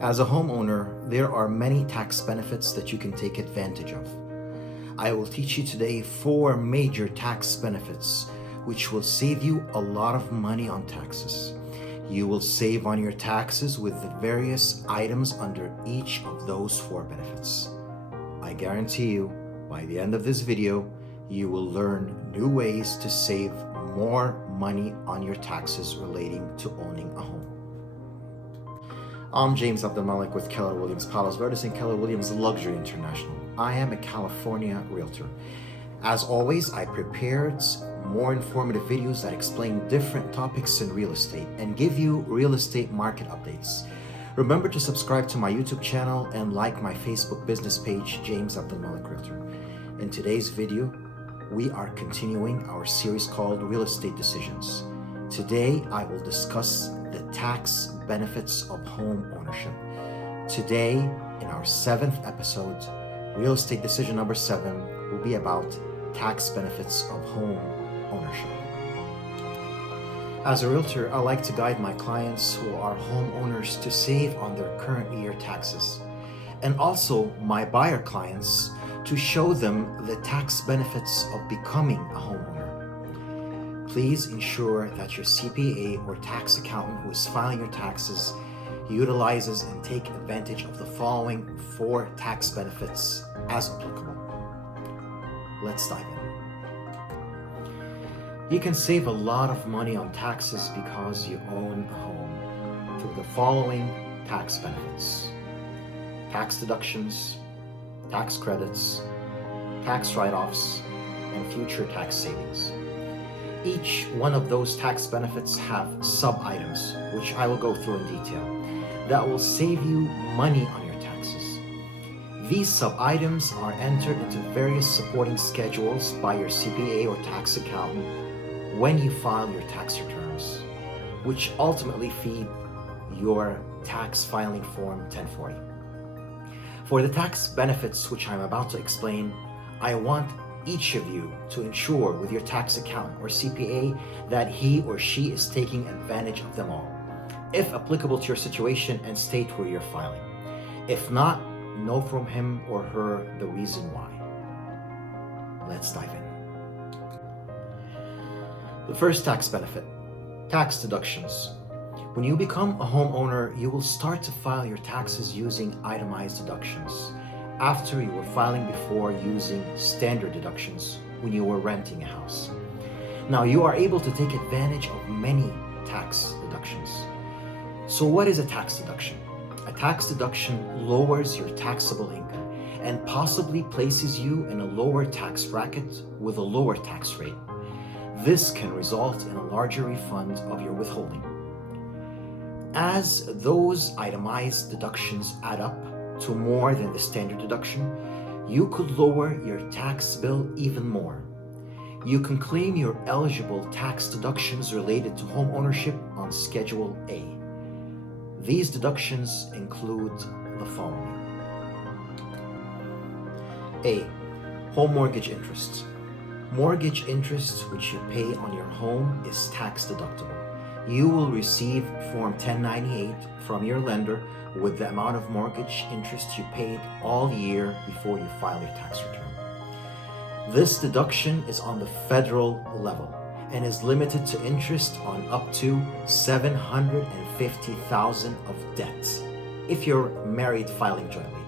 As a homeowner, there are many tax benefits that you can take advantage of. I will teach you today 4 major tax benefits which will save you a lot of money on taxes. You will save on your taxes with the various items under each of those 4 benefits. I guarantee you, by the end of this video, you will learn new ways to save more money on your taxes relating to owning a home. I'm James Abdelmalek with Keller Williams Palos Verdes and Keller Williams Luxury International. I am a California realtor. As always, I prepared more informative videos that explain different topics in real estate and give you real estate market updates. Remember to subscribe to my YouTube channel and like my Facebook business page, James Abdelmalek Realtor. In today's video, we are continuing our series called Real Estate Decisions. Today, I will discuss the tax benefits of home ownership. Today, in our 7th episode, Real Estate Decision number 7 will be about tax benefits of home ownership. As a realtor, I like to guide my clients who are homeowners to save on their current year taxes, and also my buyer clients to show them the tax benefits of becoming a homeowner. Please ensure that your CPA or tax accountant who is filing your taxes utilizes and take advantage of the following 4 tax benefits as applicable. Let's dive in. You can save a lot of money on taxes because you own a home through the following tax benefits: tax deductions, tax credits, tax write-offs, and future tax savings. Each one of those tax benefits have sub-items, which I will go through in detail, that will save you money on your taxes. These sub-items are entered into various supporting schedules by your CPA or tax accountant when you file your tax returns, which ultimately feed your tax filing form 1040. For the tax benefits which I'm about to explain, I want each of you to ensure with your tax accountant or CPA that he or she is taking advantage of them all, if applicable to your situation and state where you're filing. If not, know from him or her the reason why. Let's dive in. The first tax benefit, tax deductions. When you become a homeowner, you will start to file your taxes using itemized deductions, after you were filing before using standard deductions when you were renting a house. Now, you are able to take advantage of many tax deductions. So what is a tax deduction? A tax deduction lowers your taxable income and possibly places you in a lower tax bracket with a lower tax rate. This can result in a larger refund of your withholding. As those itemized deductions add up to more than the standard deduction, you could lower your tax bill even more. You can claim your eligible tax deductions related to home ownership on Schedule A. These deductions include the following. A. Home mortgage interest. Mortgage interest which you pay on your home is tax deductible. You will receive Form 1098 from your lender with the amount of mortgage interest you paid all year before you file your tax return. This deduction is on the federal level and is limited to interest on up to $750,000 of debt if you're married filing jointly.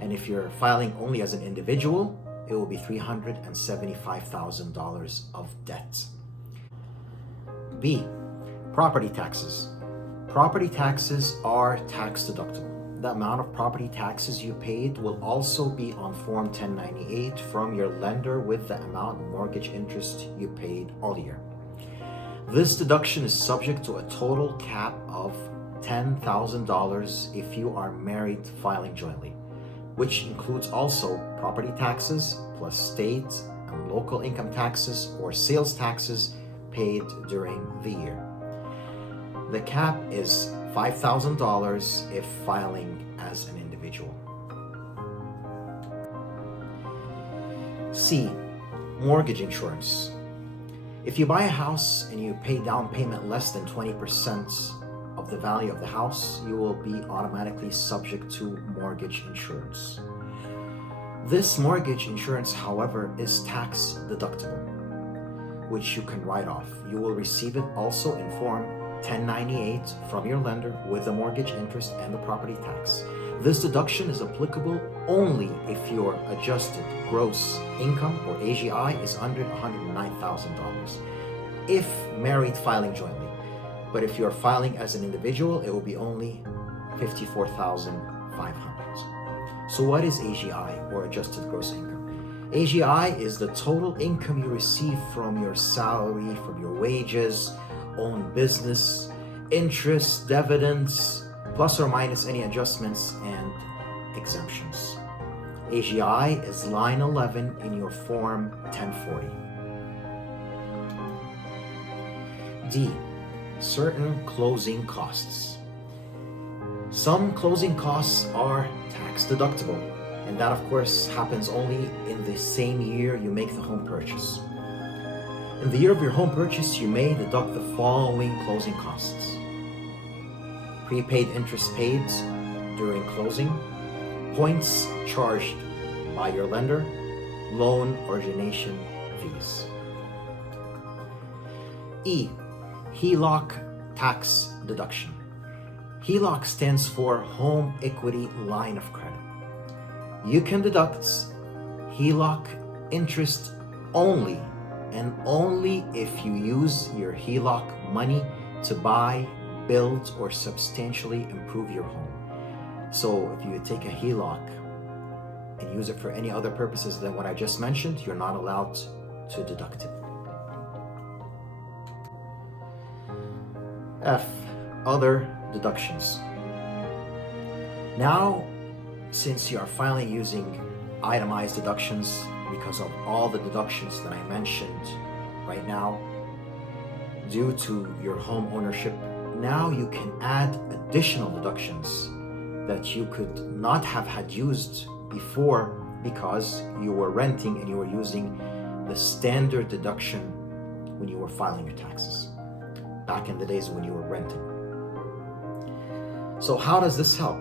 And if you're filing only as an individual, it will be $375,000 of debt. B. Property taxes. Property taxes are tax deductible. The amount of property taxes you paid will also be on Form 1098 from your lender with the amount of mortgage interest you paid all year. This deduction is subject to a total cap of $10,000 if you are married filing jointly, which includes also property taxes plus state and local income taxes or sales taxes paid during the year. The cap is $5,000 if filing as an individual. C. Mortgage insurance. If you buy a house and you pay down payment less than 20% of of the value of the house, you will be automatically subject to mortgage insurance. This mortgage insurance, however, is tax deductible, which you can write off. You will receive it also in Form 1098 from your lender with the mortgage interest and the property tax. This deduction is applicable only if your adjusted gross income, or AGI, is under $109,000 if married filing jointly. But if you're filing as an individual, it will be only $54,500. So what is AGI, or adjusted gross income? AGI is the total income you receive from your salary, from your wages, own business, interest, dividends, plus or minus any adjustments and exemptions. AGI is line 11 in your Form 1040. D. Certain closing costs. Some closing costs are tax deductible, and that of course happens only in the same year you make the home purchase. In the year of your home purchase, you may deduct the following closing costs: prepaid interest paid during closing, points charged by your lender, loan origination fees. E. HELOC tax deduction. HELOC stands for Home Equity Line of Credit. You can deduct HELOC interest only and only if you use your HELOC money to buy, build, or substantially improve your home. So if you take a HELOC and use it for any other purposes than what I just mentioned, you're not allowed to deduct it. F. Other deductions. Now, since you are filing using itemized deductions because of all the deductions that I mentioned right now, due to your home ownership, now you can add additional deductions that you could not have had used before because you were renting and you were using the standard deduction when you were filing your taxes, back in the days when you were renting. So how does this help?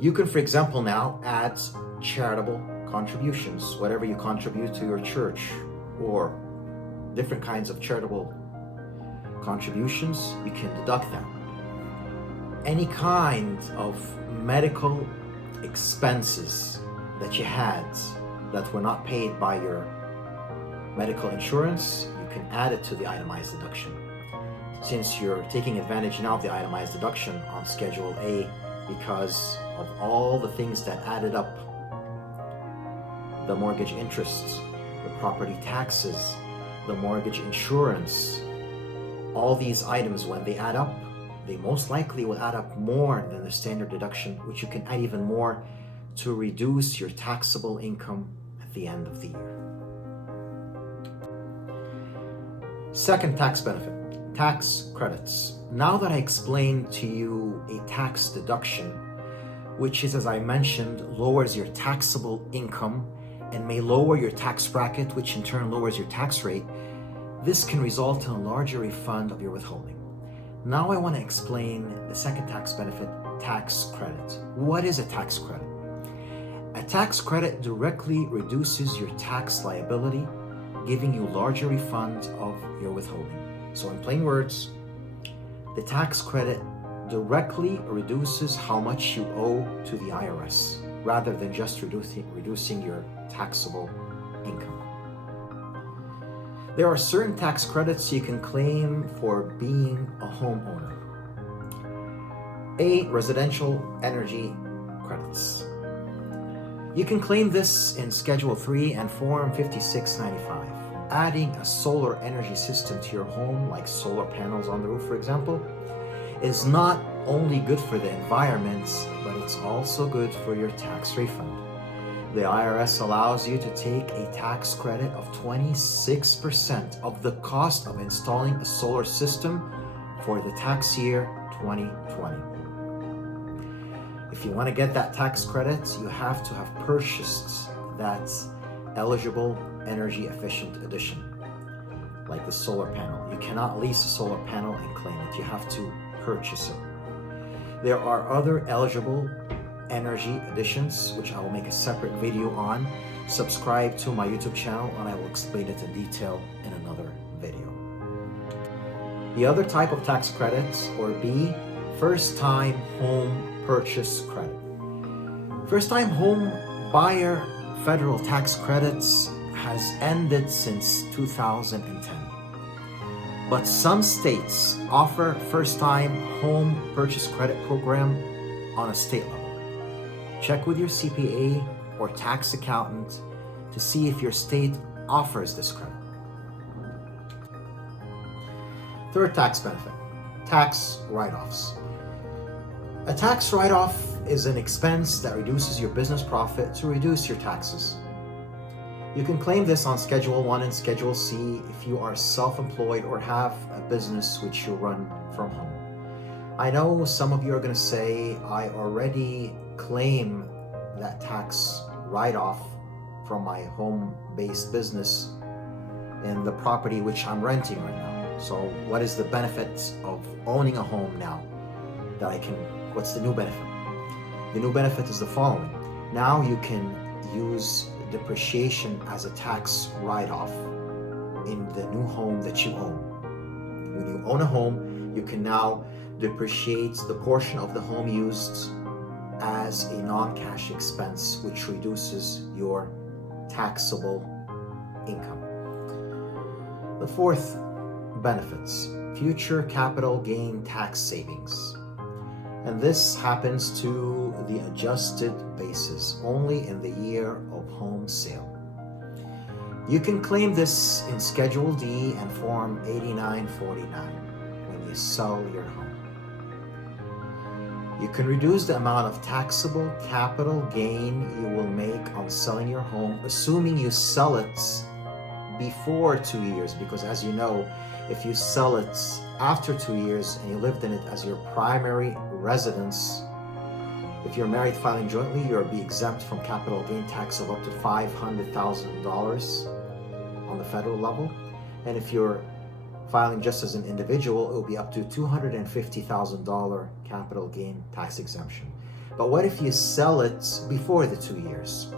You can, for example, now add charitable contributions. Whatever you contribute to your church or different kinds of charitable contributions, you can deduct them. Any kind of medical expenses that you had that were not paid by your medical insurance, you can add it to the itemized deduction. Since you're taking advantage now of the itemized deduction on Schedule A because of all the things that added up, the mortgage interests, the property taxes, the mortgage insurance, all these items, when they add up, they most likely will add up more than the standard deduction, which you can add even more to reduce your taxable income at the end of the year. Second tax benefit, tax credits. Now that I explained to you a tax deduction, which is, as I mentioned, lowers your taxable income and may lower your tax bracket, which in turn lowers your tax rate, this can result in a larger refund of your withholding. Now I want to explain the second tax benefit, tax credit. What is a tax credit? A tax credit directly reduces your tax liability, giving you larger refund of your withholding. So in plain words, the tax credit directly reduces how much you owe to the IRS, rather than just reducing your taxable income. There are certain tax credits you can claim for being a homeowner. A. Residential energy credits. You can claim this in Schedule 3 and Form 5695. Adding a solar energy system to your home, like solar panels on the roof, for example, is not only good for the environment, but it's also good for your tax refund. The IRS allows you to take a tax credit of 26% of the cost of installing a solar system for the tax year 2020. If you want to get that tax credit, you have to have purchased that eligible energy efficient edition, like the solar panel. You cannot lease a solar panel and claim it. You have to purchaser. There are other eligible energy additions, which I will make a separate video on. Subscribe to my YouTube channel and I will explain it in detail in another video. The other type of tax credits, or B, first-time home purchase credit. First-time home buyer federal tax credits has ended since 2010. But some states offer first-time home purchase credit program on a state level. Check with your CPA or tax accountant to see if your state offers this credit. Third tax benefit, tax write-offs. A tax write-off is an expense that reduces your business profit to reduce your taxes. You can claim this on Schedule 1 and Schedule C if you are self-employed or have a business which you run from home. I know some of you are going to say, I already claim that tax write-off from my home-based business in the property which I'm renting right now. So what is the benefit of owning a home now that what's the new benefit? The new benefit is the following. Now you can use depreciation as a tax write-off in the new home that you own. When you own a home, you can now depreciate the portion of the home used as a non-cash expense, which reduces your taxable income. The fourth benefits, future capital gain tax savings. And this happens to the adjusted basis only in the year of home sale. You can claim this in Schedule D and Form 8949 when you sell your home. You can reduce the amount of taxable capital gain you will make on selling your home, assuming you sell it before 2 years, because as you know, if you sell it after 2 years and you lived in it as your primary residence, if you're married filing jointly, you'll be exempt from capital gain tax of up to $500,000 on the federal level. And if you're filing just as an individual, it will be up to $250,000 capital gain tax exemption. But what if you sell it before the 2 years?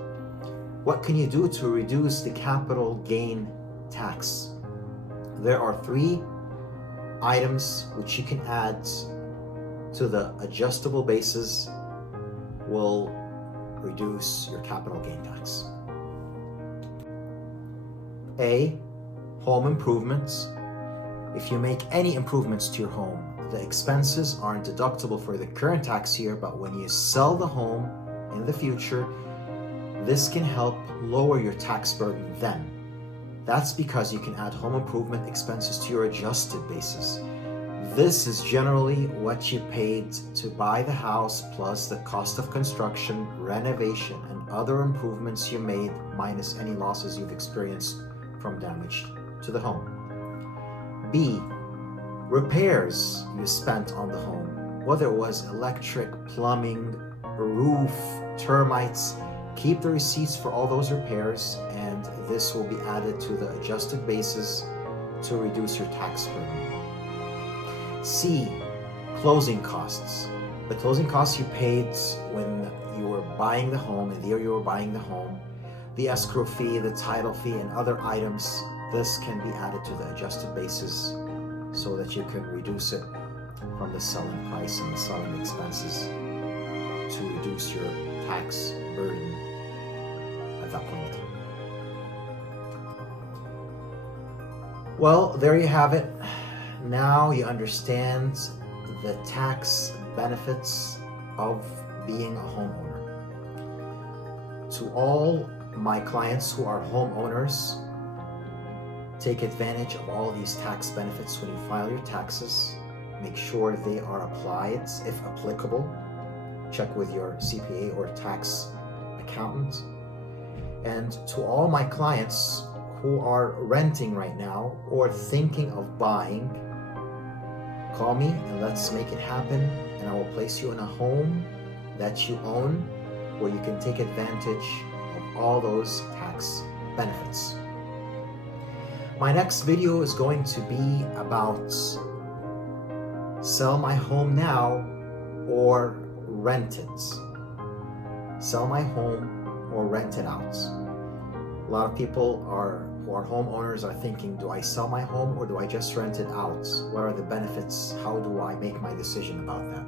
What can you do to reduce the capital gain tax? There are 3 items which you can add to the adjustable basis will reduce your capital gain tax. A, home improvements. If you make any improvements to your home, the expenses aren't deductible for the current tax year, but when you sell the home in the future, this can help lower your tax burden then. That's because you can add home improvement expenses to your adjusted basis. This is generally what you paid to buy the house plus the cost of construction, renovation, and other improvements you made minus any losses you've experienced from damage to the home. B, repairs you spent on the home, whether it was electric, plumbing, roof, termites. Keep the receipts for all those repairs, and this will be added to the adjusted basis to reduce your tax burden. C, closing costs. The closing costs you paid when you were buying the home, and the year you were buying the home, the escrow fee, the title fee, and other items, this can be added to the adjusted basis so that you can reduce it from the selling price and the selling expenses to reduce your tax burden at that point in time. Well, there you have it. Now you understand the tax benefits of being a homeowner. To all my clients who are homeowners, take advantage of all these tax benefits when you file your taxes. Make sure they are applied if applicable. Check with your CPA or tax accountant. And to all my clients who are renting right now or thinking of buying, call me and let's make it happen, and I will place you in a home that you own where you can take advantage of all those tax benefits. My next video is going to be about sell my home now or rent it. Sell my home or rent it out. A lot of people who are homeowners are thinking, do I sell my home or do I just rent it out? What are the benefits? How do I make my decision about that?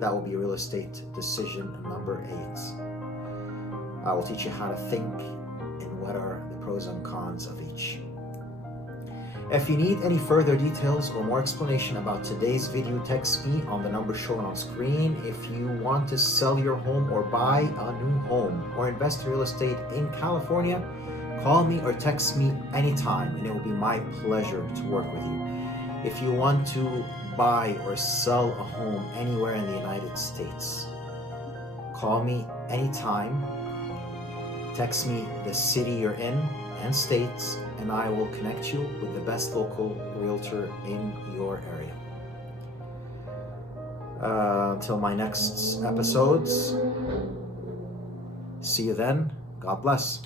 That will be real estate decision number 8. I will teach you how to think and what are the pros and cons of each. If you need any further details or more explanation about today's video, text me on the number shown on screen. If you want to sell your home or buy a new home or invest in real estate in California, call me or text me anytime and it will be my pleasure to work with you. If you want to buy or sell a home anywhere in the United States, call me anytime, text me the city you're in and states, and I will connect you with the best local realtor in your area. Until my next episodes, see you then. God bless.